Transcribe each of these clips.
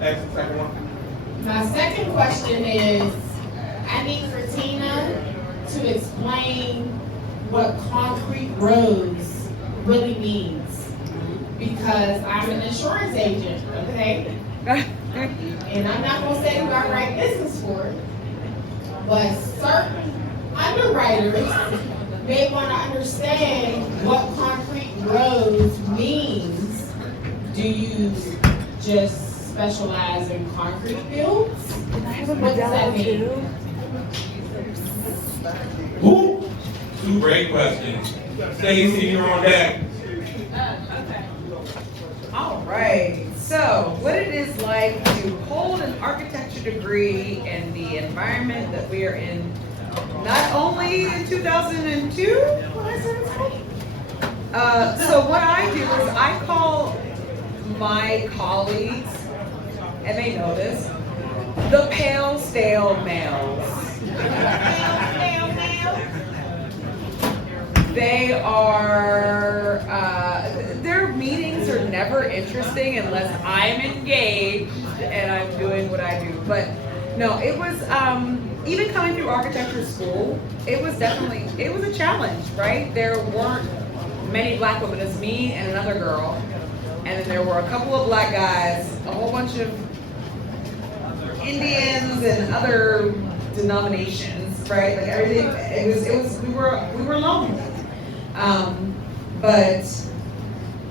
Ask the second one. My second question is, I need for Tina to explain what concrete roads really means. Because I'm an insurance agent, okay? And I'm not gonna say who I write business for, but certain underwriters may wanna understand what concrete roads means. Do you just specialize in concrete builds? What does that mean? Who? Two great questions. Stacy, you're on deck. All right, so what it is like to hold an architecture degree in the environment that we are in, not only in 2002, so what I do is I call my colleagues, and they know this, the pale, stale males. They are, their meetings are never interesting unless I'm engaged and I'm doing what I do. But no, it was, even coming through architecture school, it was a challenge, right? There weren't many black women, as me and another girl. And then there were a couple of black guys, a whole bunch of Indians and other denominations, right? Like everything, we were lonely. But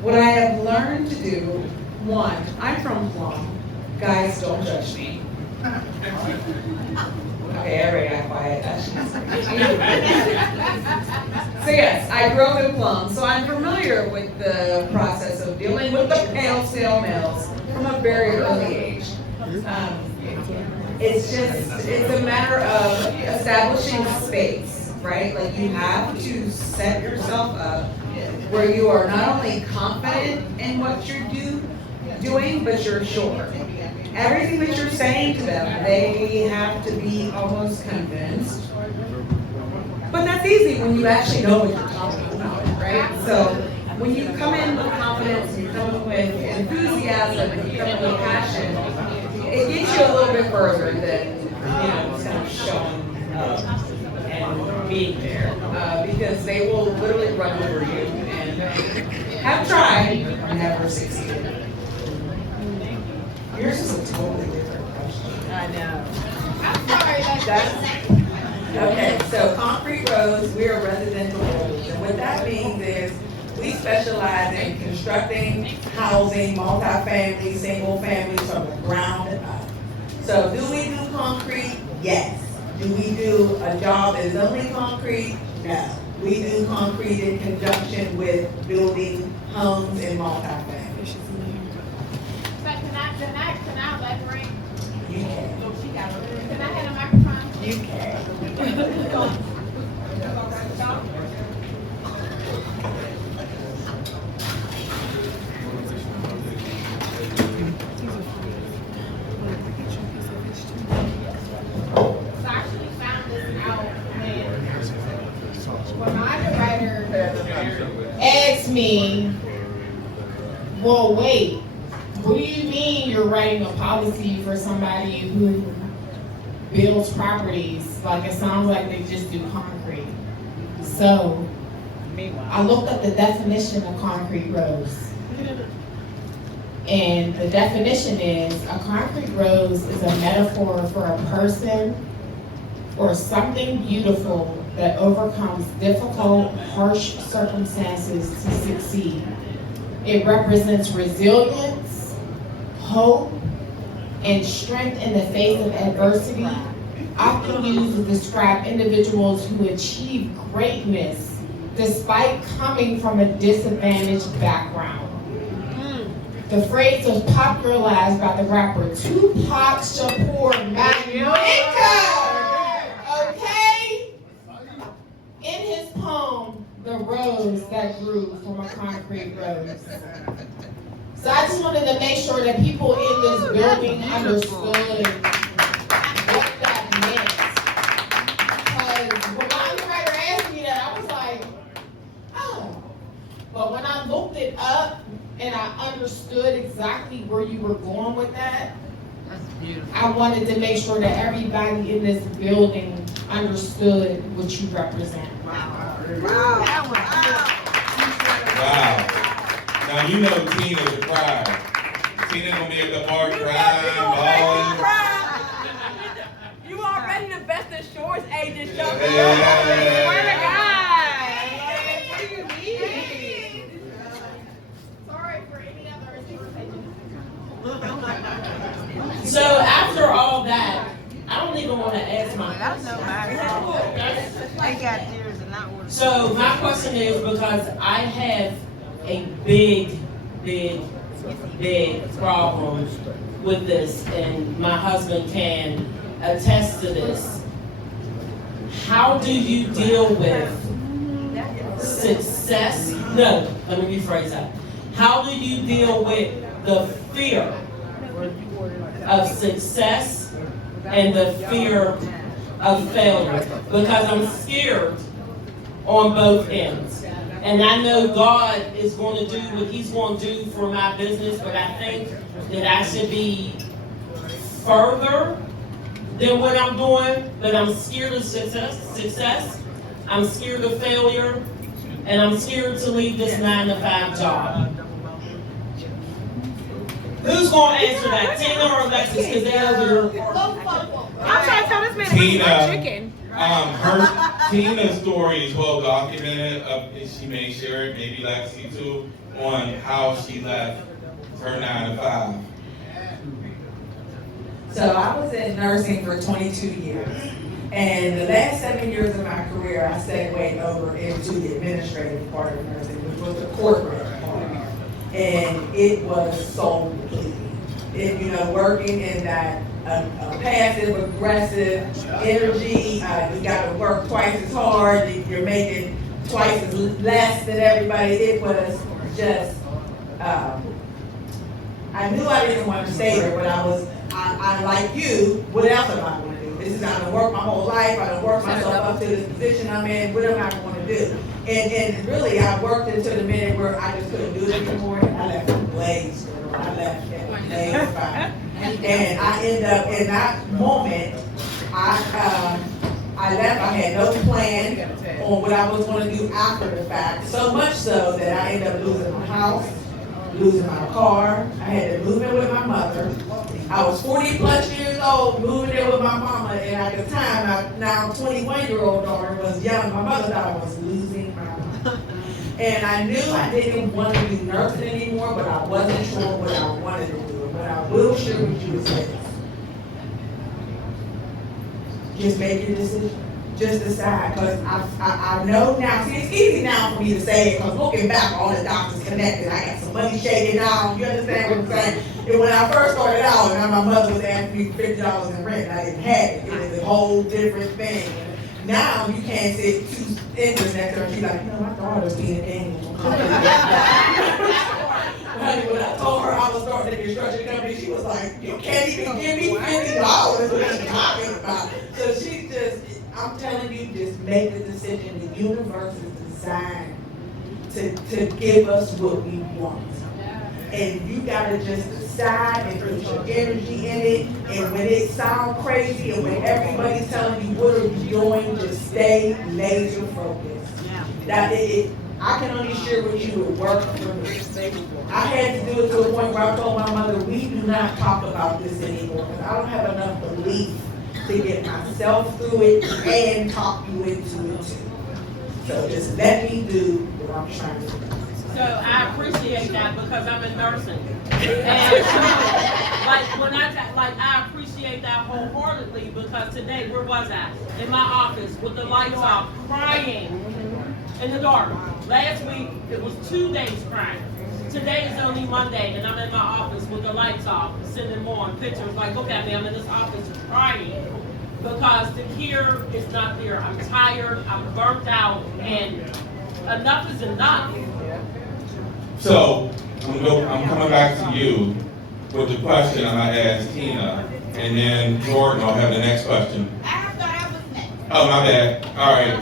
what I have learned to do, one, I'm from Plum. Guys, don't judge me. Okay, everybody got quiet. So yes, I grew up in Plum, so I'm familiar with the process of dealing with the pale, stale males from a very early age. It's a matter of establishing space, right? Like you have to set yourself up where you are not only confident in what you're doing, but you're sure. Everything that you're saying to them, they have to be almost convinced. But that's easy when you actually know what you're talking about, right? So when you come in with confidence, you come in with enthusiasm, and you come in with passion, it gets you a little bit further than, just kind of showing up and being there. Because they will literally run over you and have tried, never succeeded. Yours is a totally different question. I know. I'm sorry, Okay, so concrete roads, we are residential roads. And what that means is we specialize in constructing, housing, multifamily, single families from the ground up. So do we do concrete? Yes. Do we do a job that is only concrete? No. We do concrete in conjunction with building homes and multifamily. Can I elaborate? You can. Can I have a microphone? You can. I actually found this out when my underwriter asked me, well, wait, what do you mean you're writing a policy for somebody who builds properties? Like, it sounds like they just do concrete. So I looked up the definition of concrete roads. And the definition is, a concrete road is a metaphor for a person or something beautiful that overcomes difficult, harsh circumstances to succeed. It represents resilience, hope, and strength in the face of adversity, often used to describe individuals who achieve greatness despite coming from a disadvantaged background. The phrase was popularized by the rapper Tupac Shakur okay? In his poem, The Rose That Grew from a Concrete Rose. So I just wanted to make sure that people in this building understood what that meant. Because when my underwriter asked me that, I was like, oh. But when I looked it up and I understood exactly where you were going with that, I wanted to make sure that everybody in this building understood what you represent. Wow. Now you know Tina's a crier. Tina gonna be at the bar crying, bawling. You already the best insurance agent show. Yeah. Swear to God. What do you mean? Sorry for any other insurance agent. So after all that, I don't even want to ask my That's no matter. I got tears and not words. So my question is, because I have a big problem with this, and my husband can attest to this. How do you deal with success? No, let me rephrase that. How do you deal with the fear of success and the fear of failure? Because I'm scared on both ends. And I know God is going to do what He's going to do for my business, but I think that I should be further than what I'm doing. But I'm scared of success. I'm scared of failure, and I'm scared to leave this 9-to-5 job. Who's going to answer that, Tina or Alexis? Because they're over here. I'm trying to tell this man to eat my chicken. Tina's story is well documented. She may share it, maybe Lexi too, on how she left her 9-to-5. So I was in nursing for 22 years. And the last 7 years of my career, I segued over into the administrative part of nursing, which was the corporate part. And it was soul depleting. Working in that passive aggressive energy, you got to work twice as hard, you're making twice as less than everybody. It was just, I knew I didn't want to stay there, but I like you, what else am I going to do? This is, I done worked my whole life, I done worked myself up to this position I'm in, what am I going to do? And really, I worked until the minute where I just couldn't do it anymore, and I left it blazed, girl. I left it blazed fire. And I ended up, in that moment, I left, I had no plan on what I was going to do after the fact, so much so that I ended up losing my house, losing my car. I had to move in with my mother. I was 40 plus years old, moving in with my mama, and at the time, my now 21-year-old daughter was young. My mother thought I was losing my mind. And I knew I didn't want to do nursing anymore, but I wasn't sure what I wanted to do. What I will share with you is this. Just make your decision. Just decide, because I know now, see, it's easy now for me to say it, because looking back, all the doctors connected, I got some money shaking down, you understand what I'm saying? And when I first started out, and my mother was asking me for $50 in rent, and I didn't have it, it was a whole different thing. Now, you can't sit two fingers next to her, and she's like, my daughter's being annual. When I told her I was starting a construction company, she was like, you can't even give me $50, what are you talking about? So she just, I'm telling you, just make the decision. The universe is designed to give us what we want. And you gotta just decide and put your energy in it. And when it sounds crazy and when everybody's telling you what are you doing, just stay laser focused. I can only share with you what worked for me. I had to do it to a point where I told my mother, we do not talk about this anymore, because I don't have enough belief to get myself through it and talk you into it too. So just let me do what I'm trying to do. So I appreciate that, because I'm in nursing. And so, I appreciate that wholeheartedly, because today, where was I? In my office with the lights off, crying in the dark. Last week, it was 2 days crying. Today is only Monday, and I'm in my office with the lights off, sending more pictures. Like, look at me, I'm in this office crying, because the care is not there. I'm tired, I'm burnt out, and enough is enough. So, I'm coming back to you with the question I'm going to ask Tina, and then Jordan will have the next question. Oh, my bad. All right.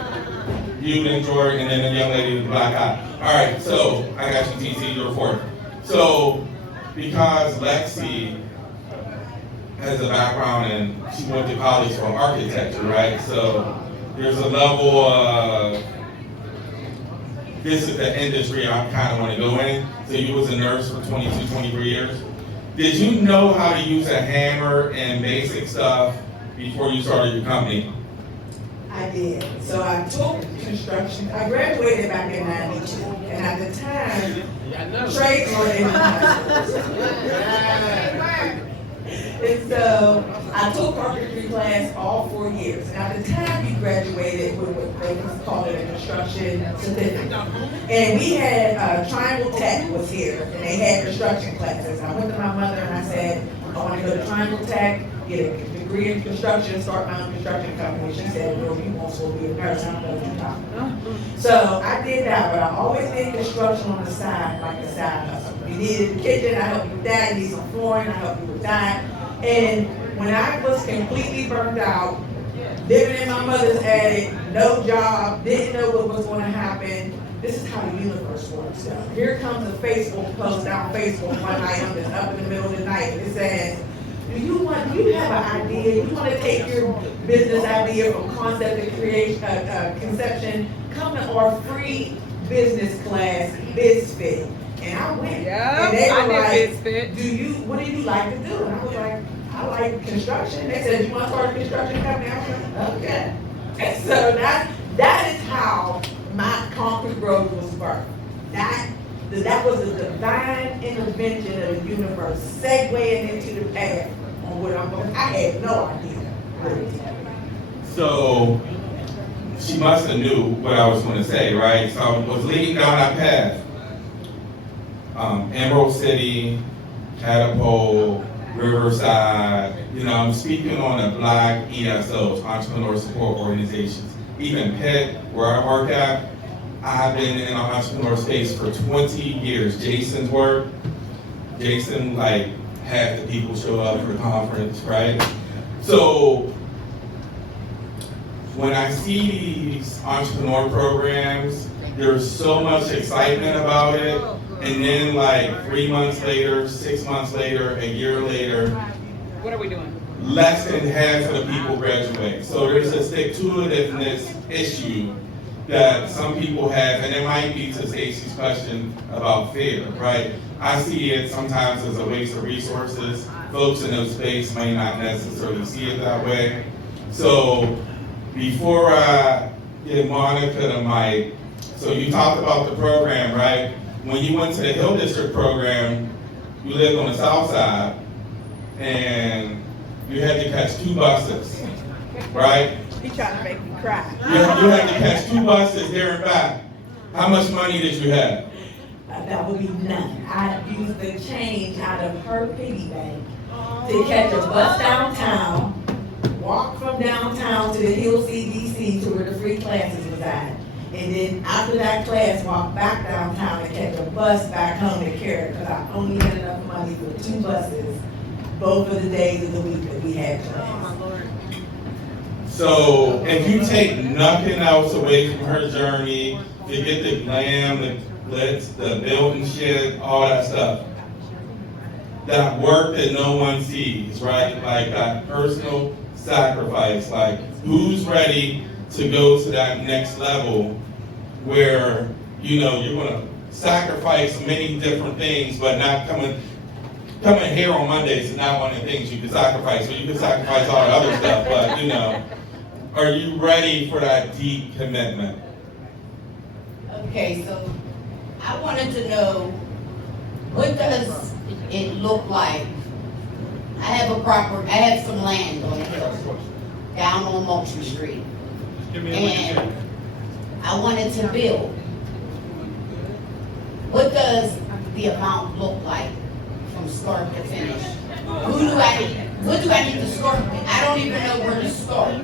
You, then Jordan, and then the young lady with the black eye. All right, so I got you, TC, your report. So, because Lexi has a background and she went to college for architecture, right? So there's a level of, this is the industry I kind of want to go in. So you was a nurse for 22, 23 years. Did you know how to use a hammer and basic stuff before you started your company? I did. So I took construction. I graduated back in '92, and at the time, trades were in high school. And so I took carpentry class all 4 years. And at the time you graduated with what they called it a construction certificate. And we had Triangle Tech was here, and they had construction classes. I went to my mother and I said, I want to go to Triangle Tech, get a degree in construction, start my own construction company. She said, well, you want to be a nurse, I don't know what you're talking about. So I did that, but I always did construction on the side, like a side hustle. You needed the kitchen, I helped you with that. You need some flooring, I helped you with that. And when I was completely burned out, living in my mother's attic, no job, didn't know what was going to happen, this is how the universe works. So here comes a Facebook post down Facebook one night, I'm just up in the middle of the night, and it says, do you have an idea? You want to take your business idea from concept to creation, conception, come to our free business class, BizFit. And I went. Yeah, and they I were did like, BizFit. what do you like to do? And I was like, I like construction. They said, you want to start a construction company? I was like, okay. And so that is how my Concrete Road was birthed. That was a divine intervention of the universe, segueing into the path on what I'm going. I had no idea. Really. So she must have knew what I was going to say, right? So I was leading down that path. Emerald City, Catapult, Riverside, I'm speaking on the Black ESOs, Entrepreneur Support Organizations. Even Pitt, where I work at, I've been in the entrepreneur space for 20 years. Jason's work, Jason, half the people show up for the conference, right? So when I see these entrepreneur programs, there's so much excitement about it. And then 3 months later, 6 months later, a year later, What are we doing? less than half of the people graduate. So there's a stick-to-itiveness issue that some people have, and it might be to Stacy's question about fear, right? I see it sometimes as a waste of resources. Folks in those space may not necessarily see it that way. So before I give Monica the mic, so you talked about the program, right? When you went to the Hill District program, you lived on the south side, and you had to catch 2 buses, right? He trying to make me cry. You had to catch 2 buses there and back. How much money did you have? That would be none. I used the change out of her piggy bank to catch a bus downtown, walk from downtown to the Hill CDC to where the free classes was at. And then after that class, walk back downtown and catch a bus back home to Carrot, because I only had enough money for 2 buses, both of the days of the week that we had class. So if you take nothing else away from her journey, to get the glam, the glitz, the building shit, all that stuff, that work that no one sees, right? That personal sacrifice, who's ready to go to that next level where, you're gonna sacrifice many different things, but not coming here on Mondays is not one of the things you can sacrifice. So you can sacrifice all the other stuff, but are you ready for that deep commitment? Okay, so I wanted to know, what does it look like? I have some land on the hill, down on Moultrie Street. And I wanted to build. What does the amount look like from start to finish? What do I need to start with? I don't even know where to start.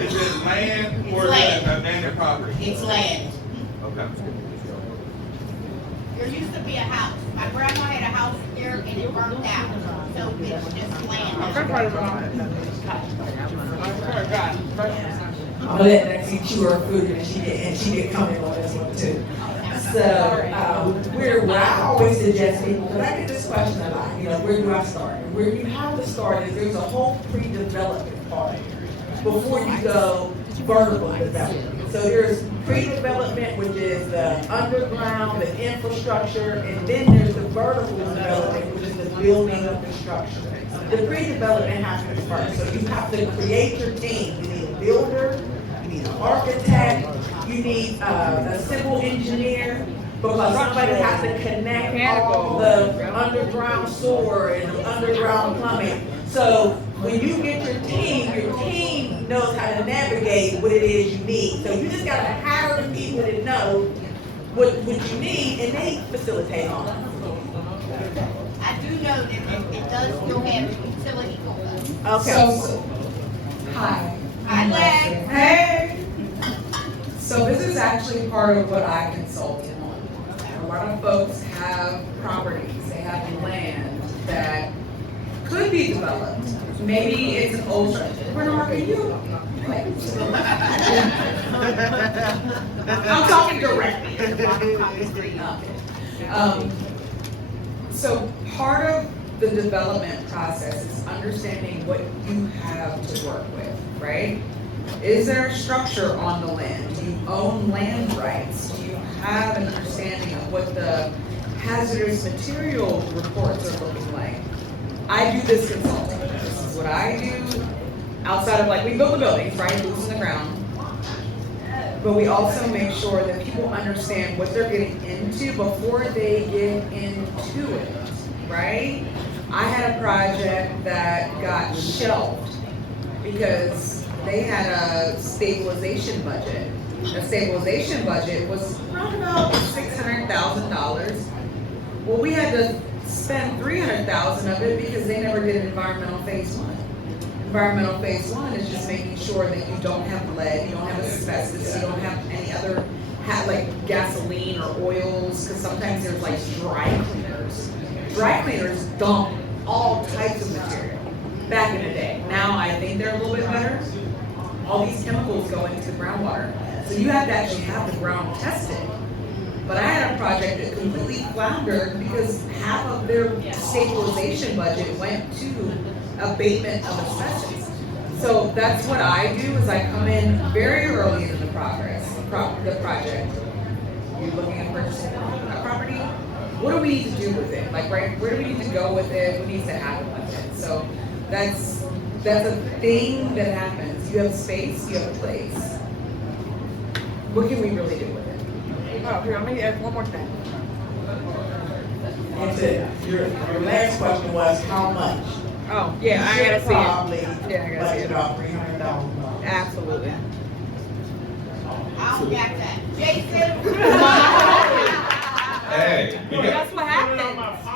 Is it land or Land. abandoned property? It's land. Okay. There used to be a house. My grandma had a house here and it burned out. So it's just land. I'm gonna let Lexi chew her food, and she did comment on this one too. where I always suggest people, because I get this question a lot, where do I start? And where you have to start is there's a whole pre-development part before you go vertical development. So there's pre-development, which is the underground, the infrastructure, and then there's the vertical development, which is the building of the structure. The pre-development happens first, so you have to create your team. You need a builder, you need an architect, you need a civil engineer, because somebody has to connect all the underground sewer and the underground plumbing. So when you get your team knows how to navigate what it is you need. So you just gotta hire the people that know what you need, and they facilitate all that. I do know that it does still have utility poles. Okay. Hi. Hi, Lex. Hey. So this is actually part of what I consulted on. A lot of folks have properties, they have land that could be developed. Maybe it's an old structure. Bernard, can you? I'm talking directly. So part of the development process is understanding what you have to work with, right? Is there a structure on the land? Do you own land rights? Do you have an understanding of what the hazardous material reports are looking like? I do this consulting. This is what I do outside of we build the buildings, right? Boots in the ground. But we also make sure that people understand what they're getting into before they get into it, right? I had a project that got shelved because they had a stabilization budget. The stabilization budget was around about $600,000. Well, we had to spend $300,000 of it because they never did environmental phase 1. Environmental phase 1 is just making sure that you don't have lead, you don't have asbestos, you don't have any other gasoline or oils, because sometimes there's dry cleaners. Dry cleaners dump all types of material back in the day. Now I think they're a little bit better. All these chemicals go into the groundwater. So you have to actually have the ground tested. But I had a project that completely floundered because half of their stabilization budget went to abatement of asbestos. So that's what I do, is I come in very early in the project. You're looking at purchasing a property. What do we need to do with it? Where do we need to go with it? What needs to happen with it? So that's a thing that happens. You have space, you have a place. What can we really do with it? Oh, here, let me ask one more thing. That's it. Your last question was how much? Oh, yeah, I gotta see it. Probably Yeah, I gotta see budget it. about $300,000. Absolutely. I don't got that. Jason? Hey, we got, That's what happens,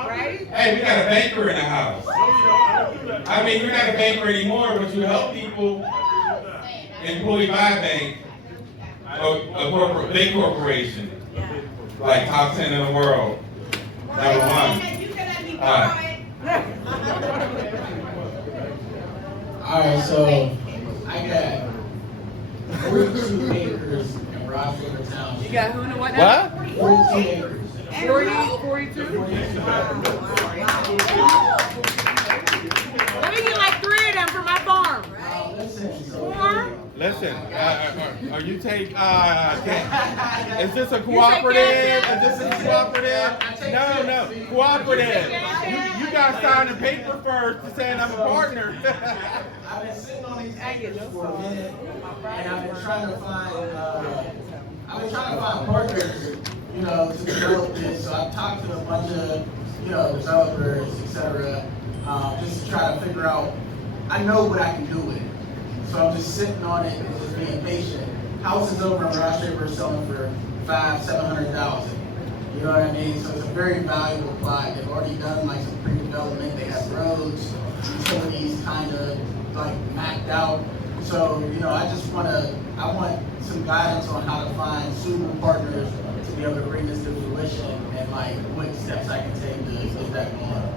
right? hey, we got a banker in the house. I mean, you're not a banker anymore, but you help people employed by a bank, a big corporation, like top 10 in the world. Number one. Alright, so I got 42 acres in Rochester Township. You got who and what now? What? 42 acres. 42? Let me get 3 of them for my farm. Listen, so 4? Listen, are you take, is this a cooperative? Is this a cooperative? No, cooperative. You got to sign the paper first to saying I'm a partner. I've been sitting on these acres for a minute, and I've been trying to find partners, to develop this. So I've talked to a bunch of, developers, etc., just to try to figure out. I know what I can do with it. So I'm just sitting on it and just being patient. Houses over in Rochester are selling for $500,000-$700,000. You know what I mean? So it's a very valuable plot. They've already done some pre-development. They have roads, utilities kind of mapped out. So, I want some guidance on how to find suitable partners to be able to bring this to fruition and what steps I can take to get that going.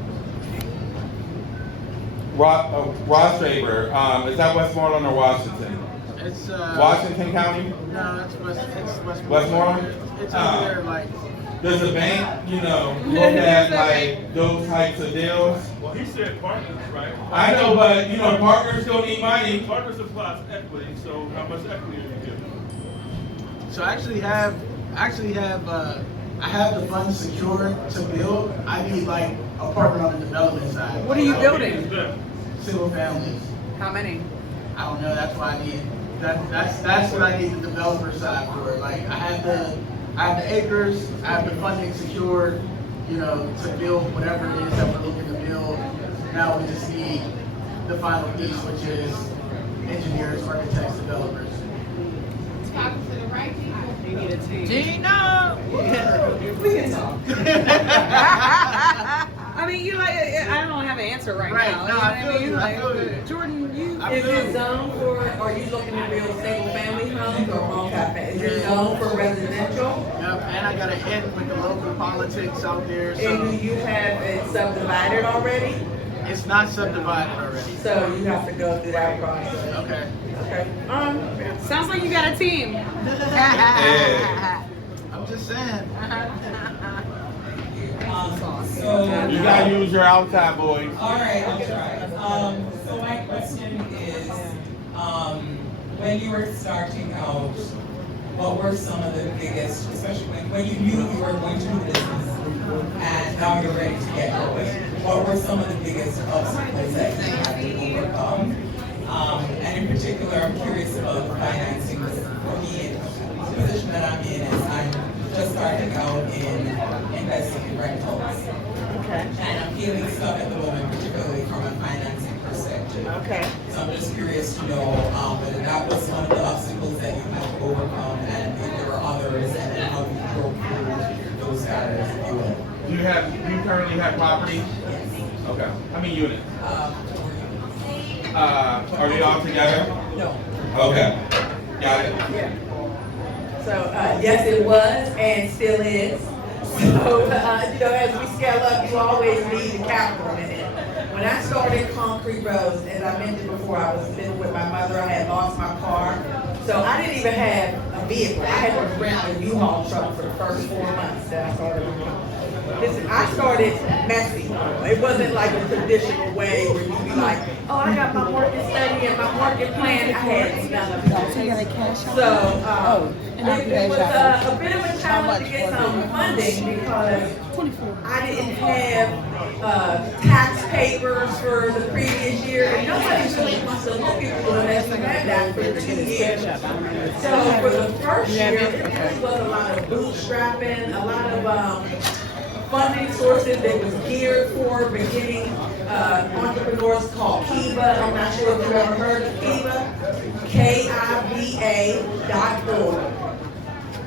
Ross Draper, is that Westmoreland or Washington? It's Washington County? No, it's Westmoreland. Westmoreland? It's over there, like. Does the bank, look at like those types of deals? Well, he said partners, right? I know, but partners still need money. Partners applies equity, so how much equity are you giving? So I have the funds secured to build. I need like a partner on the development side. What are you building? Single families. How many? I don't know. That's why I need that's what I need the developer side for. Like I have the acres, I have the funding secured, to build whatever it is that we're looking to build. Now we just need the final piece, which is engineers, architects, developers. Talking to the right people. You need a team. Gina! We can talk. I mean, I don't have an answer right now. No, I feel you. Jordan, you. Is it zoned for, are you looking to build single family homes or multi-family? Is it zoned for residential? Yep, and I got to end with the local politics out there. And So do you have it subdivided already? it's not subdivided already. So you have to go through that process. Okay. Okay. Sounds like you got a team. Yeah. I'm just saying. You gotta use your outside voice. All right, I'll try. So my question is, when you were starting out, what were some of the biggest, especially when you knew you were going to do business and now you're ready to get going, what were some of the biggest obstacles that you had to overcome? And in particular, I'm curious about the financing. For me, the position that I'm in is I'm just starting out in investing in rentals. Okay. And I'm feeling stuck at the moment, particularly from a financing perspective. Okay. So I'm just curious to know whether that was one of the obstacles that you had to overcome, and if there were others, and how you broke through those barriers, if you will. You currently have property? Yes. Okay. How many units? Are they all together? No. Okay. Got it. Yeah. So, yes, it was and still is. So, as we scale up, you always need the capital in it. When I started Concrete Rose, as I mentioned before, I was living with my mother. I had lost my car. So I didn't even have a vehicle. I had to rent a U-Haul truck for the first 4 months that I started. Listen, I started messy. It wasn't like a traditional way where you be like, oh, I got my market study and my market plan. I had none of that. So, it was a bit of a challenge to get some funding because I didn't have tax papers for the previous year, and nobody really wants to look at you unless you had that for 2 years. So for the first year, it really was a lot of bootstrapping, a lot of funding sources that was geared for beginning entrepreneurs called Kiva. I'm not sure if you've ever heard of Kiva. KIVA.org.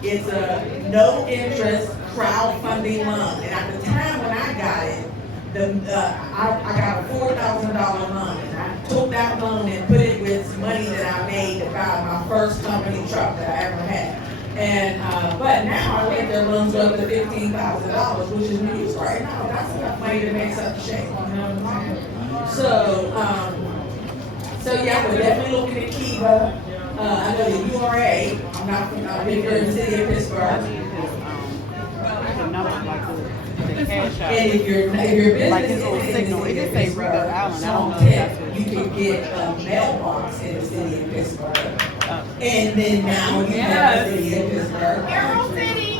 It's a no interest crowdfunding loan. And at the time when I got it, I got a $4,000 loan. And I took that loan and put it with money that I made to buy my first company truck that I ever had. And but now I think their loans go up to $15,000, which is news right now. That's enough money to make something shake. You know what I'm saying? So yeah, we're definitely looking at Kiva. I know the URA. I'm not from here in the city of Pittsburgh. And if your business is in the city of Pittsburgh, Song Tech, you can get a mailbox in the city of Pittsburgh. And then now you have the city of Pittsburgh. Arrow City.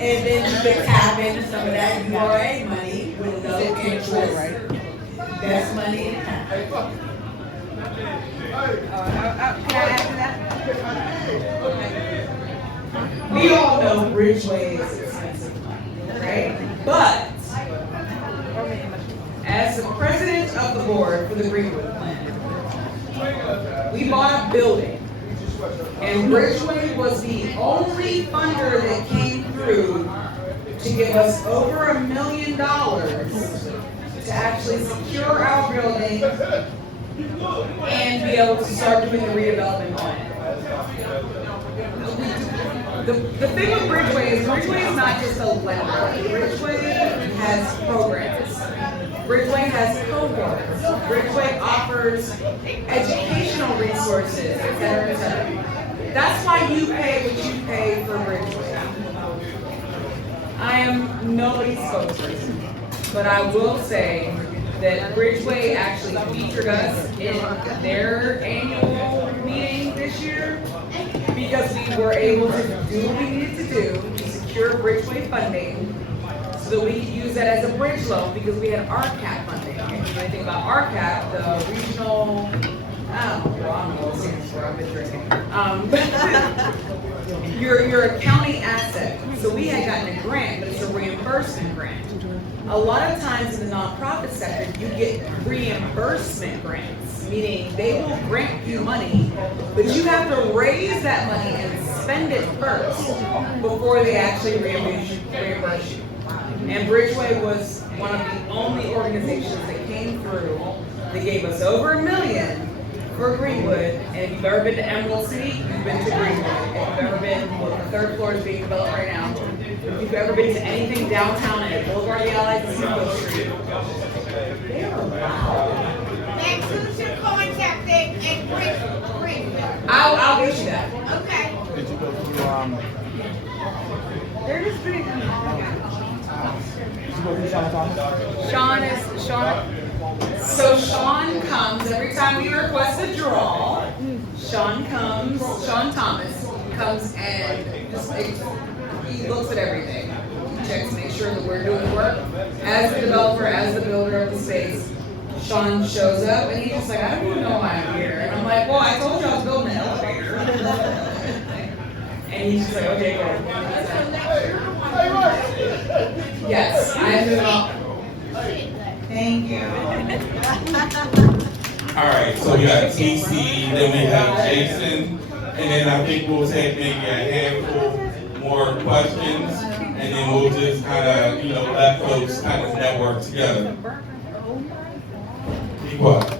And then you can tap in some of that URA money with no interest. That's money in hand. Can I add to that? We all know Bridgeway is expensive, right? But as the president of the board for the Greenwood Plan, we bought a building, and Bridgeway was the only funder that came through to give us over $1 million to actually secure our building and be able to start doing the redevelopment on it. The thing with Bridgeway is not just a lender. Bridgeway has programs. Bridgeway has cohorts. Bridgeway offers educational resources, et cetera, et cetera. That's why you pay what you pay for Bridgeway. I am nobody's spokesperson, but I will say that Bridgeway actually featured us in their annual meeting this year because we were able to do what we needed to do to secure Bridgeway funding so that we could use that as a bridge loan because we had RCAP funding. And if you know anything about RCAP, the regional, I don't know, well, I'm a little serious for I've been drinking. You're a county asset. So we had gotten a grant, but it's a reimbursement grant. A lot of times in the nonprofit sector, you get reimbursement grants, meaning they will grant you money, but you have to raise that money and spend it first before they actually reimburse you. And Bridgeway was one of the only organizations that came through that gave us over $1 million for Greenwood. And if you've ever been to Emerald City, you've been to Greenwood. If you've ever been, well, the third floor is being developed right now. If you've ever been to anything downtown at Boulevard of the Allies and Simcoe Street, they are loud. Next, who's your contact at Greenwood? I'll get you that. Okay. Did you go through, They're just pretty good. did you go through Sean Thomas? So Sean comes every time we request a draw. Sean Thomas comes and just he looks at everything. He checks, makes sure that we're doing the work. As the developer, as the builder of the space, Sean shows up and he's just like, I don't even know why I'm here. And I'm like, well, I told you I was building an elevator. And he's just like, okay, go. Yes, I'm moving on. Thank you. All right, so we got TC, then we have Jason, and then I think we'll take maybe a handful more questions, and then we'll just kind of, let folks kind of network together. Be quiet.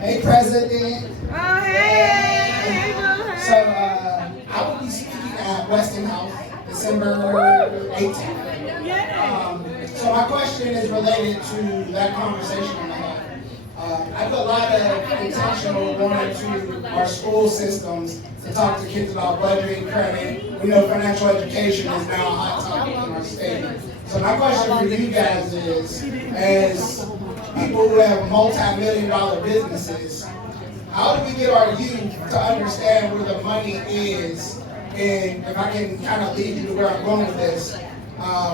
Hey, President. Oh, hey. So, I will be speaking at Weston House December 18th. So my question is related to that conversation I had. I put a lot of intentional going to our school systems to talk to kids about budgeting, credit. We know financial education is now a hot topic in our state. So my question for you guys is, as people who have multi-million-dollar businesses, how do we get our youth to understand where the money is? And if I can kind of lead you to where I'm going with this,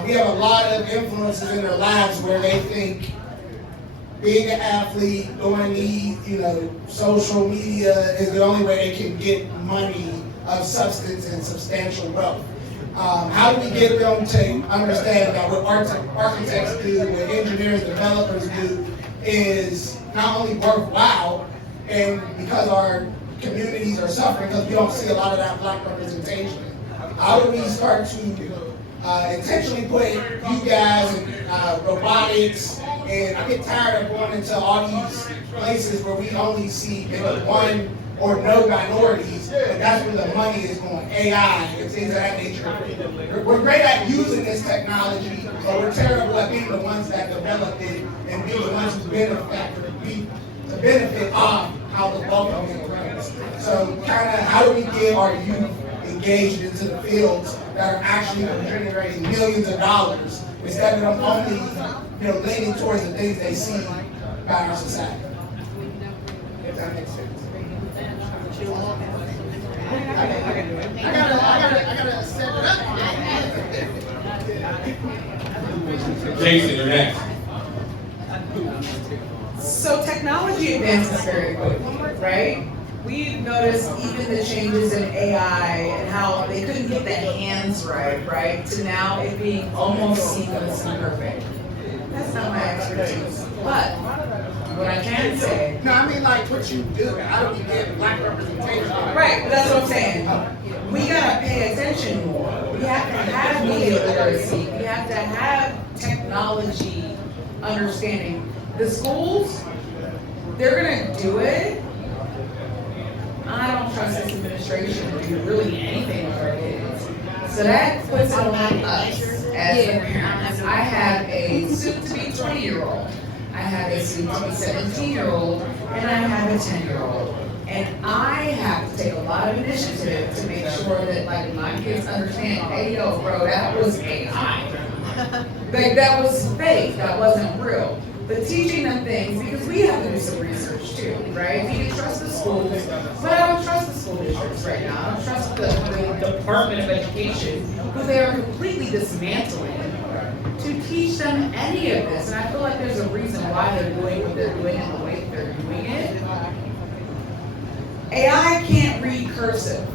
we have a lot of influences in their lives where they think being an athlete, doing these, social media is the only way they can get money of substance and substantial wealth. How do we get them to understand that what architects do, what engineers, developers do, is not only worthwhile, and because our communities are suffering because we don't see a lot of that Black representation. How do we start to intentionally put you guys in robotics? And I get tired of going into all these places where we only see maybe one or no minorities, but that's where the money is going, AI and things of that nature. We're great at using this technology, but we're terrible at being the ones that developed it and being the ones who benefit off how the bulk of it runs. So kind of how do we get our youth engaged into the fields that are actually generating millions of dollars instead of them only leaning towards the things they see by our society? If that makes sense. I gotta set it up. Jason, you're next. So technology advances very quickly, right? We've noticed even the changes in AI and how they couldn't get the hands right, to now it being almost seamless and perfect. That's not my expertise, but what I can say. No, I mean like what you do. How do we get Black representation? Right, that's what I'm saying. We gotta pay attention more. We have to have media literacy. We have to have technology understanding. The schools, they're gonna do it. I don't trust this administration to do really anything with our kids. So that puts it on us. as a parent. I have a soon-to-be 20-year-old, I have a soon-to-be 17-year-old, and I have a 10-year-old. And I have to take a lot of initiative to make sure that like my kids understand, hey yo, bro, that was AI. Like that was fake, that wasn't real. But teaching them things, because we have to do some research too, right? We can trust the schools, but I don't trust the school districts right now. I don't trust the Department of Education, because they are completely dismantling to teach them any of this. And I feel like there's a reason why they're doing what they're doing and the way they're doing it. AI can't read cursive.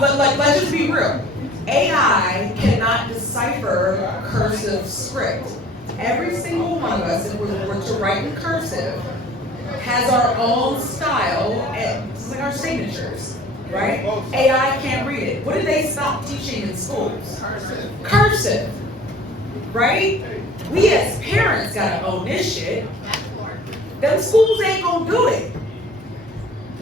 Let's just be real. AI cannot decipher cursive script. Every single one of us, if we were to write in cursive, has our own style, and it's like our signatures, right? AI can't read it. What did they stop teaching in schools? Cursive, right? We as parents gotta own this shit. Them schools ain't gonna do it.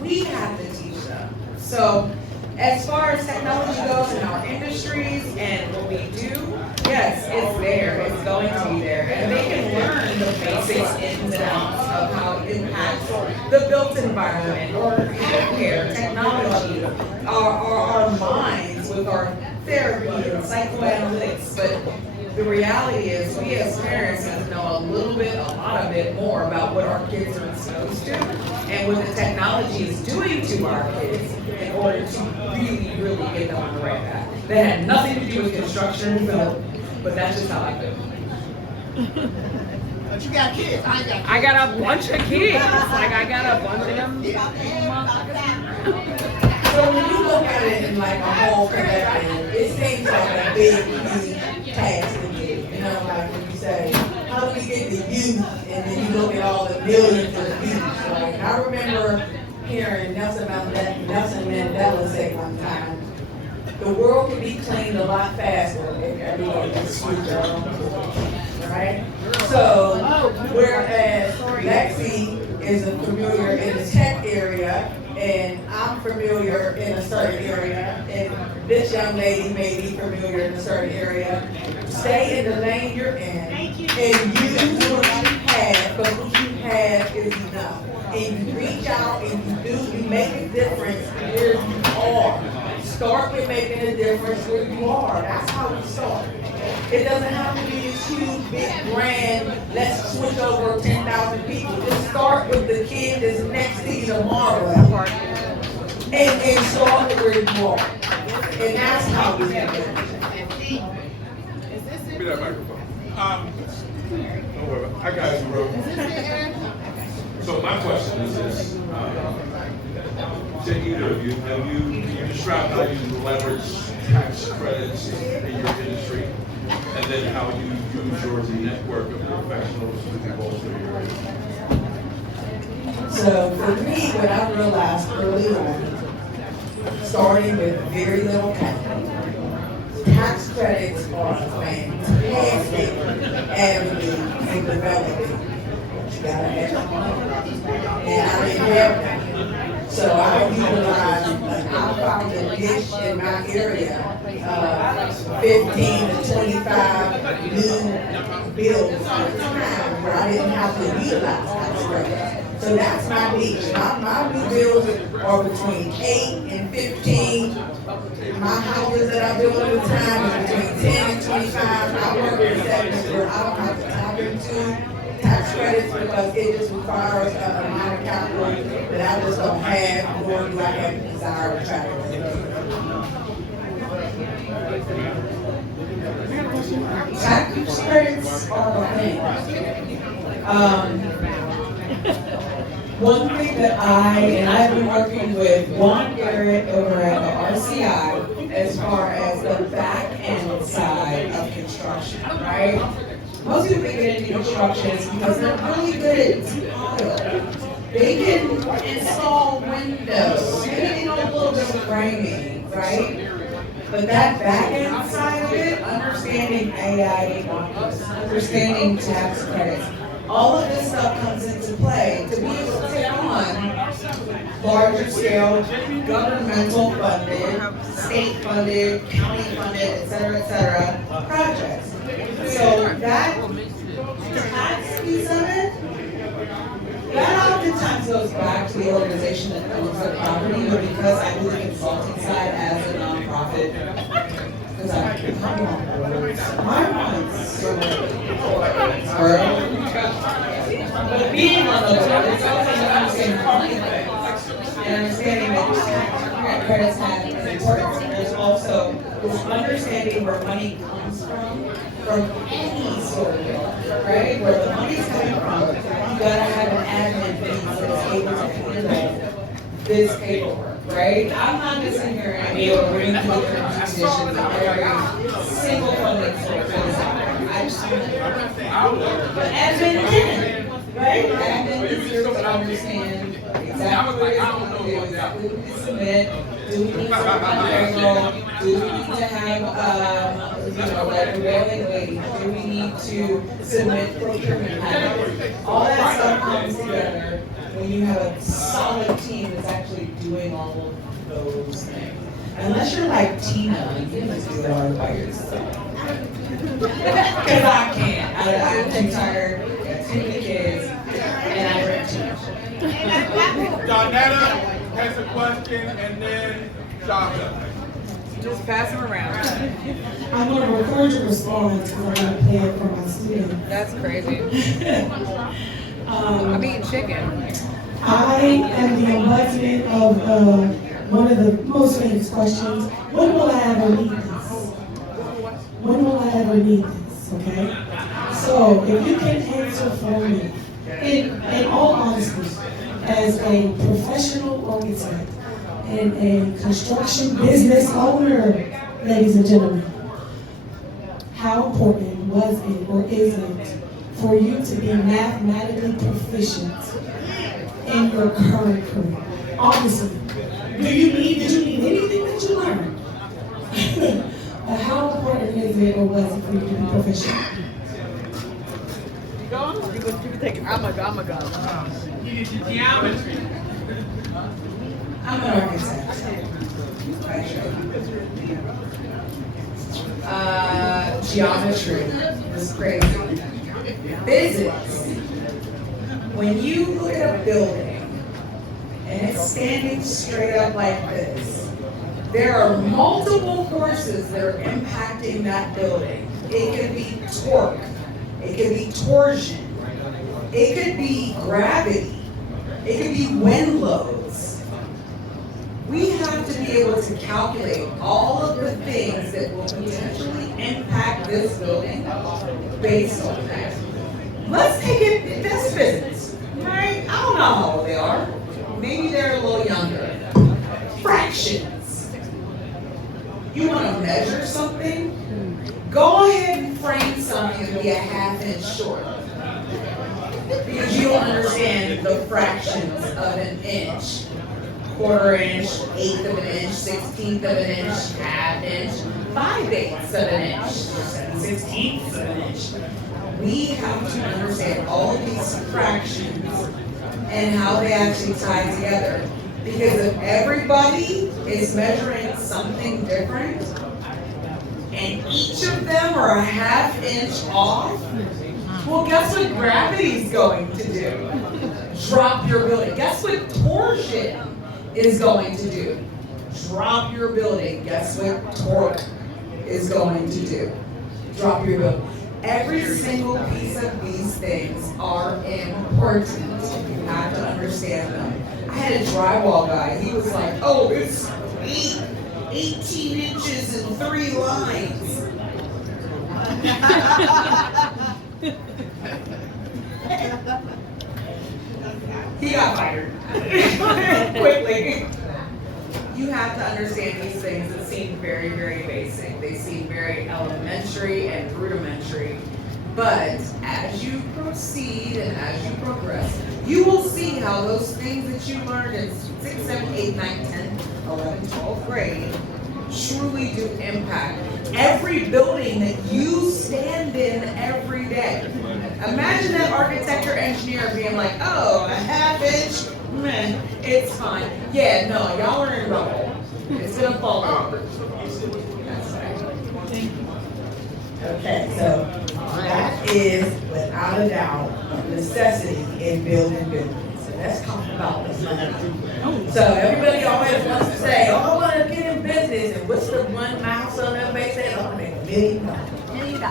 We have to teach them. So, as far as technology goes in our industries and what we do, yes, it's there. It's going to be there. And they can learn the basics ins and outs of how it impacts the built environment or healthcare, technology, our minds with our therapy and psychoanalytics. But the reality is we as parents have to know a little bit, a lot of it more about what our kids are exposed to and what the technology is doing to our kids in order to really, really get them on the right path. That had nothing to do with construction and development, but that's just how I feel. But you got kids, I ain't got kids. I got a bunch of kids. Like I got a bunch of them. So when you look at it in like a whole perspective, it seems like a big, huge task to do. You know, like when you say, how do we get the youth? And then you look at all the millions of youth. Like I remember hearing Nelson Mandela say one time, the world could be cleaned a lot faster if everyone would switch their own position, right? So, whereas Lexi is familiar in the tech area, and I'm familiar in a certain area, and this young lady may be familiar in a certain area, stay in the lane you're in, and use what you have, because what you have is enough. And you reach out and you make a difference where you are. Start with making a difference where you are. That's how we start. It doesn't have to be this huge, big, grand, let's switch over 10,000 people. Just start with the kid that's next to you tomorrow. And start with where you are. And that's how we do it. Give me that microphone. Don't worry about it. I got you, bro. So my question is this, to either of you, can you describe how you leverage tax credits in your industry, and then how you use your network of professionals to bolster your industry? So for me, what I realized early on, starting with very little capital, tax credits are a fantastic avenue for development. You gotta have money. And I didn't have that. So I utilized, I found a dish in my area, 15 to 25 new bills at a time where I didn't have to utilize tax credits. So that's my niche. My new bills are between 8 and 15. My houses that I build at a time is between 10 and 25. I work in segments where I don't have to tap into tax credits because it just requires an amount of capital that I just don't have, nor do I have the desire to try to do. Tax credits are a thing. One thing that I've been working with Juan Garrett over at the RCI as far as the back end side of construction, right? Most people get into construction because they're really good at tile. They can install windows, maybe they know a little bit of framing, right? But that back end side of it, understanding AI, understanding tax credits, all of this stuff comes into play to be able to take on larger scale, governmental funded, state funded, county funded, et cetera, projects. So that tax piece of it, that oftentimes goes back to the organization that owns the property, but because I do the consulting side as a nonprofit, because my mind's so but being on the board, it's also understanding money and understanding that credits have an importance. And there's also this understanding where money comes from any sort of bill, right? Where the money's coming from, you gotta have an admin piece that's able to handle this paperwork, right? I'm not just in here and be able to bring to different conditions of every single funding source that is out there. I just but admin can, right? Admin is here to understand exactly what it's going to do, exactly what we submit. Do we need to run payroll? Do we need to have, like prevailing wage? Do we need to submit procurement packages? All that stuff comes together when you have a solid team that's actually doing all of those things. Unless you're like Tina and you just do it all by yourself. Because I can't. I'm too tired, I got too many kids, and I rent too much. Donetta has a question, and then Shaka. Just pass them around. I'm going to record your response because I'm going to play it for my students. That's crazy. I'm eating chicken. I am the embodiment of one of the most famous questions. When will I ever need this? When will I ever need this? Okay? So, if you can answer for me, in all honesty, as a professional architect and a construction business owner, ladies and gentlemen, how important was it or is it for you to be mathematically proficient in your current career? Obviously, did you need anything that you learned? But how important is it or was it for you to be proficient? You take it. I'm a gun. You need your geometry. I'm an architect. Geometry is crazy. Physics. When you look at a building and it's standing straight up like this, there are multiple forces that are impacting that building. It could be torque. It could be torsion. It could be gravity. It could be wind loads. We have to be able to calculate all of the things that will potentially impact this building based on that. Let's take it, that's physics, right? I don't know how old they are. Maybe they're a little younger. Fractions. You want to measure something? Go ahead and frame something to be a ½ inch short. Because you don't understand the fractions of an inch. 1/4 inch, 1/8 of an inch, 1/16 of an inch, ½ inch, 5/8 of an inch, 7/16 of an inch. We have to understand all of these fractions and how they actually tie together. Because if everybody is measuring something different, and each of them are a ½ inch off, well, guess what gravity's going to do? Drop your building. Guess what torsion is going to do? Drop your building. Guess what torque is going to do? Drop your building. Every single piece of these things are important. You have to understand them. I had a drywall guy. He was like, oh, it's 18 inches and 3 lines. He got fired quickly. You have to understand these things that seem very, very basic. They seem very elementary and rudimentary. But as you proceed and as you progress, you will see how those things that you learned in 6th, 7th, 8th, 9th, 10th, 11th, 12th grade truly do impact every building that you stand in every day. Imagine that architect or engineer being like, oh, a ½ inch, Man, it's fine. Yeah, no, y'all are in trouble. It's gonna fall off. That's right. Okay, so that is without a doubt a necessity in building business. So let's talk about this money. So everybody always wants to say, oh, I want to get in business. And what's the one milestone everybody says? I want to make $1 million.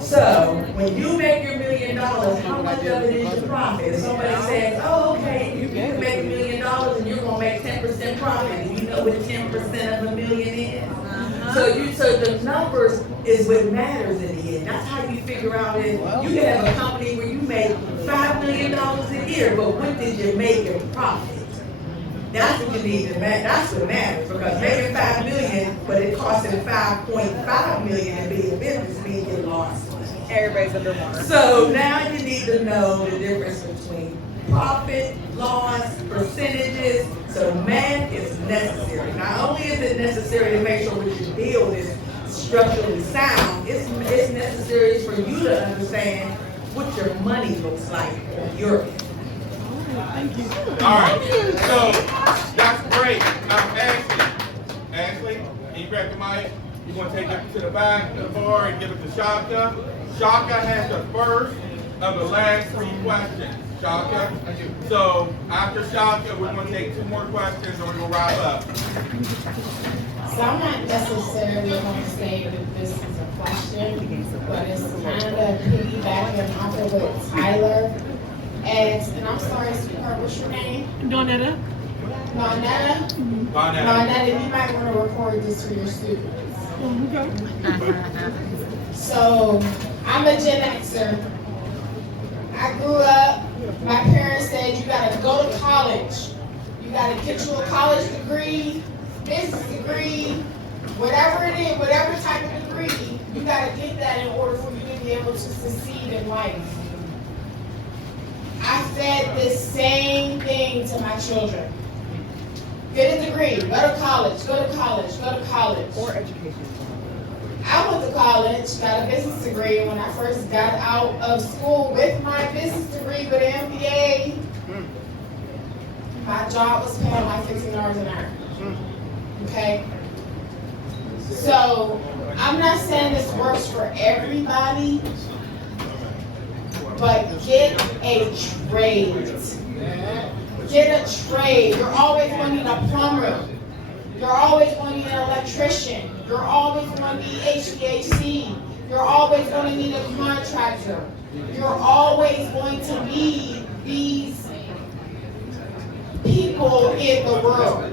So when you make your $1 million, how much of it is your profit? If somebody says, oh, okay, you can make $1 million and you're gonna make 10% profit, do you know what 10% of $1 million is? So the numbers is what matters in the end. That's how you figure out it. You can have a company where you make $5 million a year, but what did you make in profit? That's what you need to manage. That's what matters, because making $5 million, but it costing $5.5 million to be a business means you lost. Everybody's underwater. So now you need to know the difference between profit, loss, percentages. So math is necessary. Not only is it necessary to make sure what you build is structurally sound, it's necessary for you to understand what your money looks like on your end. Thank you. All right, so that's great. Ashley, can you grab the mic? You want to take it to the back of the bar and give it to Shaka? Shaka has the first of the last 3 questions. Shaka. So after Shaka, we're going to take 2 more questions and we're going to wrap up. So I'm not necessarily going to say that this is a question, but it's kind of piggybacking off of what Tyler asked. And I'm sorry, sweetheart, what's your name? Donetta. Donetta? Donetta, you might want to record this for your students. So, I'm a Gen Xer. I grew up, my parents said you gotta go to college. You gotta get you a college degree, business degree, whatever it is, whatever type of degree, you gotta get that in order for you to be able to succeed in life. I said the same thing to my children. Get a degree, go to college, go to college, go to college. Or education. I went to college, got a business degree, and when I first got out of school with my business degree with an MBA, my job was paying like $15 an hour. Okay? So, I'm not saying this works for everybody, but get a trade. Get a trade. You're always going to need a plumber. You're always going to need an electrician. You're always going to need HVAC. You're always going to need a contractor. You're always going to need these people in the world.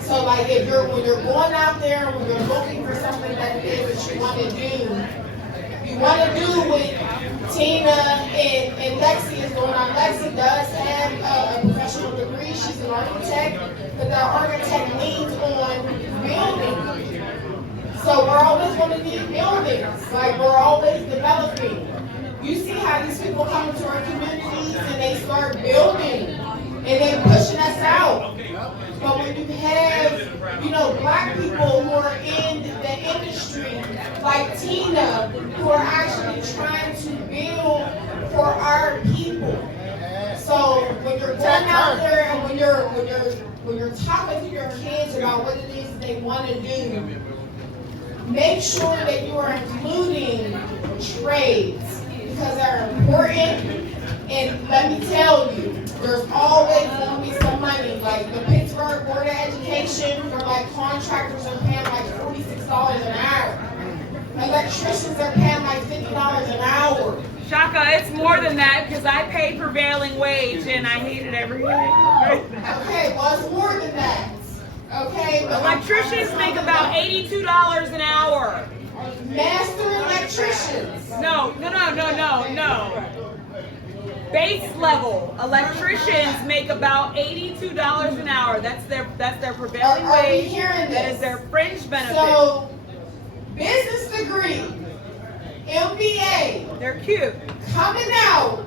So like when you're going out there and when you're looking for something that it is that you want to do what Tina and Lexi is doing. Lexi does have a professional degree. She's an architect, but the architect leans on building. So we're always going to need buildings. Like we're always developing. You see how these people come into our communities and they start building and they pushing us out. But when you have, black people who are in the industry, like Tina, who are actually trying to build for our people. So when you're going out there and when you're talking to your kids about what it is they want to do, make sure that you are including trades because they're important. And let me tell you, there's always going to be some money. Like the Pittsburgh Board of Education, for like contractors are paying like $46 an hour. Electricians are paying like $50 an hour. Shaka, it's more than that because I pay prevailing wage and I hate it every day. Okay, well it's more than that. Okay. Electricians make about $82 an hour. Master electricians. No. Base level electricians make about $82 an hour. That's their prevailing wage. That is their fringe benefit. So, business degree, MBA. They're cute. Coming out,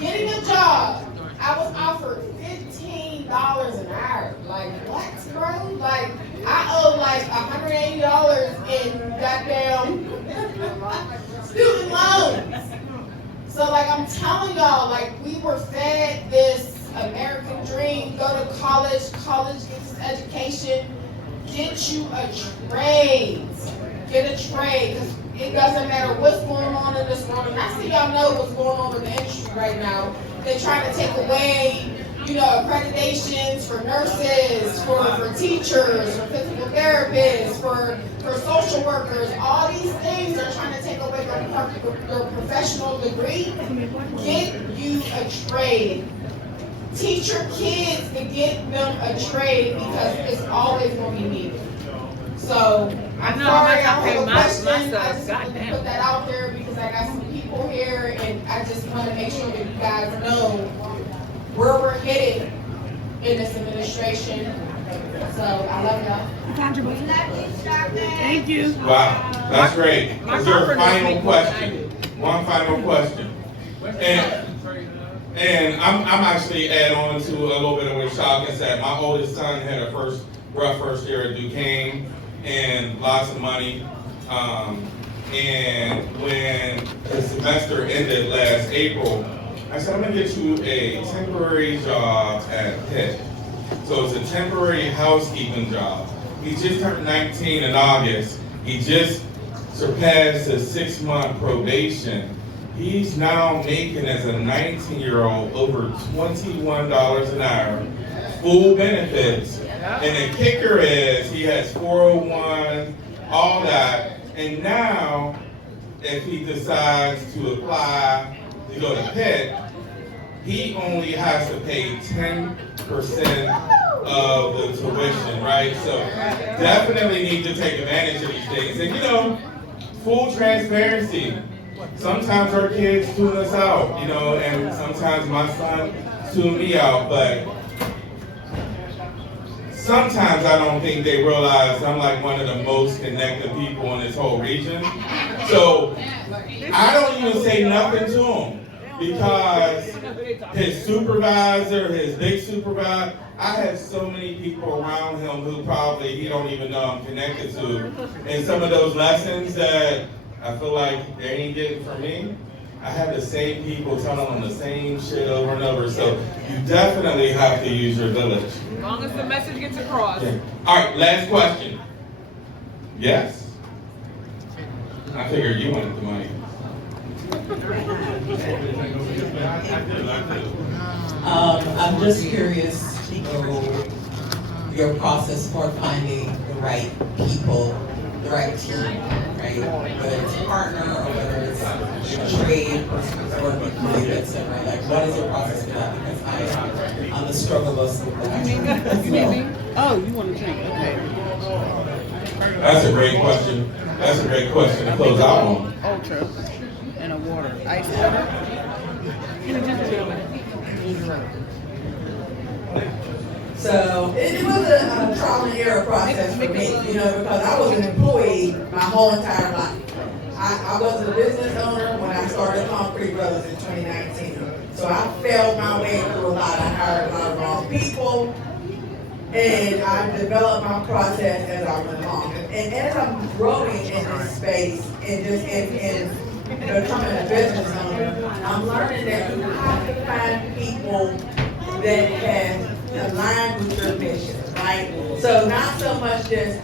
getting a job. I was offered $15 an hour. Like what, bro? Like I owe like $180 in goddamn student loans. So like I'm telling y'all, like we were fed this American dream, go to college gets us education, get you a trade. Get a trade, because it doesn't matter what's going on in this world. And I see y'all know what's going on in the industry right now. They're trying to take away, accreditations for nurses, for teachers, for physical therapists, for social workers. All these things are trying to take away your professional degree. Get you a trade. Teach your kids to get them a trade because it's always going to be needed. So, I'm sorry, I don't have a question. I just want to put that out there because I got some people here and I just want to make sure that you guys know where we're headed in this administration. So, I love y'all. Thank you. Wow, that's great. Is there a final question? One final question. And I'm actually add on to a little bit of what Shaka said. My oldest son had a rough first year at Duquesne and lots of money. And when the semester ended last April, I said, I'm gonna get you a temporary job at Pitt. So it's a temporary housekeeping job. He just turned 19 in August. He just surpassed his 6-month probation. He's now making, as a 19-year-old, over $21 an hour, full benefits. And the kicker is he has 401, all that. And now, if he decides to apply to go to Pitt, he only has to pay 10% of the tuition, right? So definitely need to take advantage of these things. And full transparency. Sometimes our kids tune us out, and sometimes my son tuned me out, but sometimes I don't think they realize I'm like one of the most connected people in this whole region. So I don't even say nothing to him because his supervisor, his big supervisor, I have so many people around him who probably he don't even know I'm connected to. And some of those lessons that I feel like they ain't getting from me, I have the same people telling them the same shit over and over. So you definitely have to use your village. As long as the message gets across. Yeah. All right, last question. Yes? I figured you wanted the money. I'm just curious to know your process for finding the right people, the right team, right? Whether it's a partner or whether it's a trade person who's working with you, etc. Like, what is your process for that? Because I'm the struggle bus with that. Oh, you want to drink? Okay. That's a great question. That's a great question to close out on. Ultra and a water, ice water. So it was a trial and error process for me, because I was an employee my whole entire life. I was a business owner when I started Concrete Brothers in 2019. So I failed my way through a lot. I hired a lot of wrong people, and I developed my process as I went along. And as I'm growing in this space and just in becoming a business owner, I'm learning that you have to find people that can align with your mission, right? So not so much just,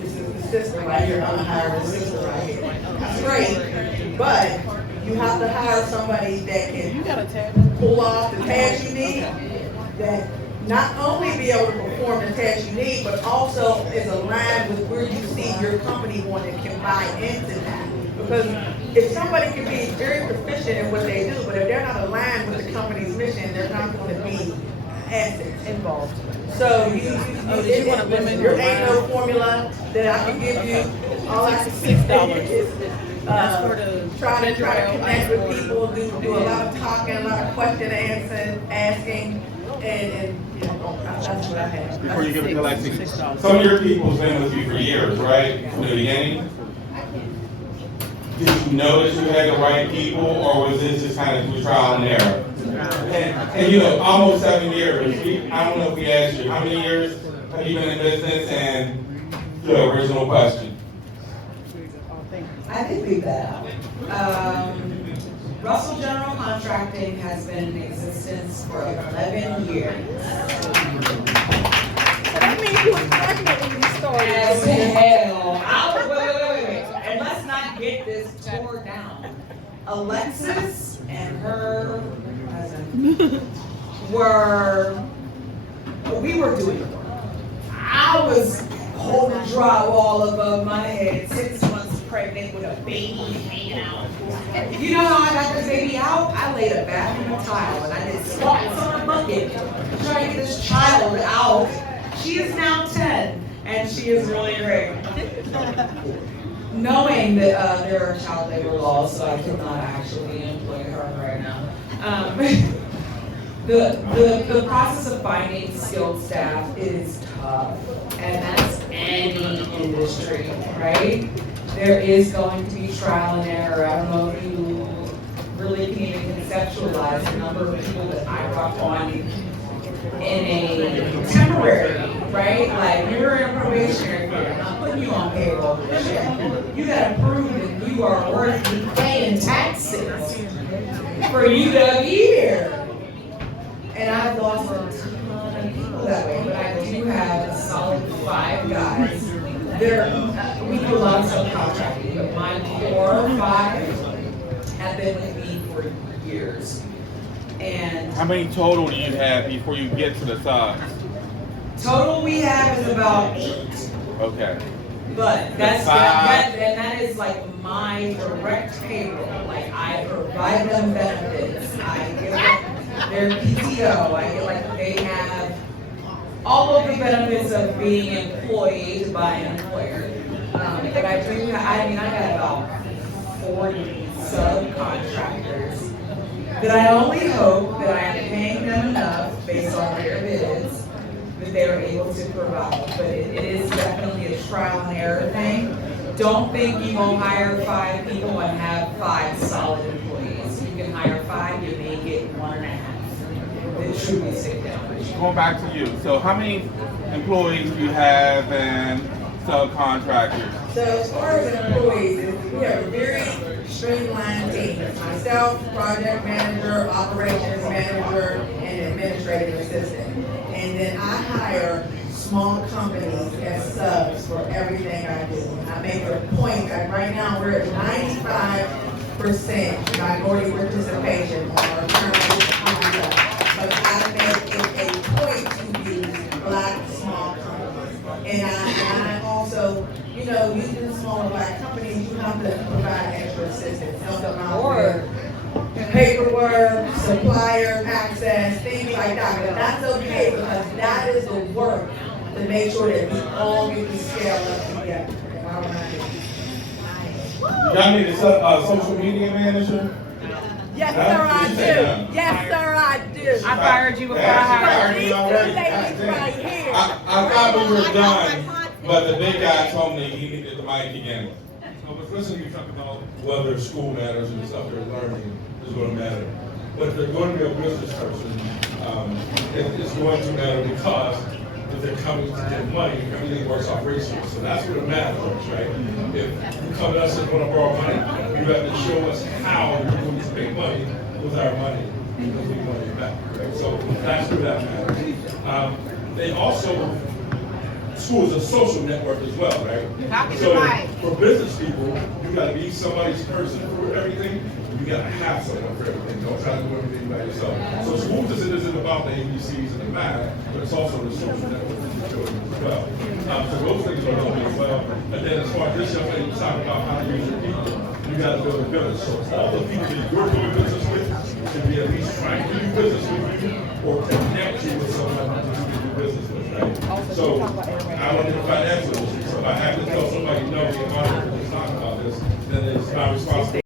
this is the sister right here, I'm gonna hire a sister right here. That's great, but you have to hire somebody that can pull off the task you need, that not only be able to perform the task you need, but also is aligned with where you see your company going and can buy into that. Because if somebody can be very proficient in what they do, but if they're not aligned with the company's mission, they're not going to be assets involved. So there ain't no formula that I can give you. All I can say is try to connect with people, do a lot of talking, a lot of question asking, and that's what I have. Before you give it to Lexi, some of your people's been with you for years, right? From the beginning? Did you know that you had the right people, or was this just kind of through trial and error? And almost 7 years. I don't know if we asked you, how many years have you been in business? And the original question. I did leave that out. Russell General Contracting has been in existence for 11 years. That means you were pregnant when you started. As hell. Wait. And let's not get this tore down. Alexis and her cousin we were doing it. I was holding drywall above my head, 6 months pregnant with a baby hanging out. You know how I got this baby out? I laid a bathroom tile and I did squats on a bucket trying to get this child out. She is now 10 and she is really great. Knowing that there are child labor laws, so I could not actually employ her right now. The process of finding skilled staff is tough, and that's any industry, right? There is going to be trial and error. I don't know if you really can even conceptualize the number of people that I brought on in a temporary, right? Like, you're in a probationary period. I'm not putting you on payroll. You gotta prove that you are worthy paying taxes for you to be here. And I've lost a ton of people that way, but I do have a solid 5 guys. We do a lot of subcontracting, but my core 5 have been with me for years. And How many total do you have before you get to the size? total we have is about 8. Okay. But that is like my direct payroll. Like, I provide them benefits. I give them their PTO. I get, like, they have all of the benefits of being employed by an employer. But I got about 40 subcontractors that I only hope that I am paying them enough based on their bids that they are able to provide. But it is definitely a trial and error thing. Don't think you gonna hire 5 people and have 5 solid employees. You can hire 5, you may get 1.5. It truly stick down. Going back to you. So how many employees do you have and subcontractors? So as far as employees, we have a very streamlined team. It's myself, project manager, operations manager, and administrative assistant. And then I hire small companies as subs for everything I do. I make a point that right now we're at 95% minority participation on our current contract. But I make it a point to use Black small companies. And I also, using smaller Black companies, you have to provide extra assistance, help them out with paperwork, supplier access, things like that. But that's okay, because that is the work to make sure that we all get the scale up together. Y'all need a social media manager? Yes, sir, I do. Yes, sir, I do. I fired you before I hired you. These two ladies right here. I thought we were done, but the big guy told me he needed the mic again. But listen, you talk about whether school matters and stuff they're learning is going to matter. But if they're going to be a business person, it's going to matter because if they're coming to get money, everything works off ratios. So that's where the math works, right? If you come to us and want to borrow money, you have to show us how you're going to make money with our money because we want it back, right? So that's where that matters. They also, school is a social network as well, right? So for business people, you got to be somebody's person for everything. You got to have someone for everything. Don't try to do everything by yourself. So school isn't about the ABCs and the math, but it's also the social network for the children as well. So those things are going as well. And then as far as this young lady was talking about how to use your people, you got to build a village. So all the people that you're doing business with should be at least trying to do business with you or connect you with someone to do business with, right? So I want to do financial issues. So if I have to tell somebody, no, we're not talking about this, then it's my responsibility.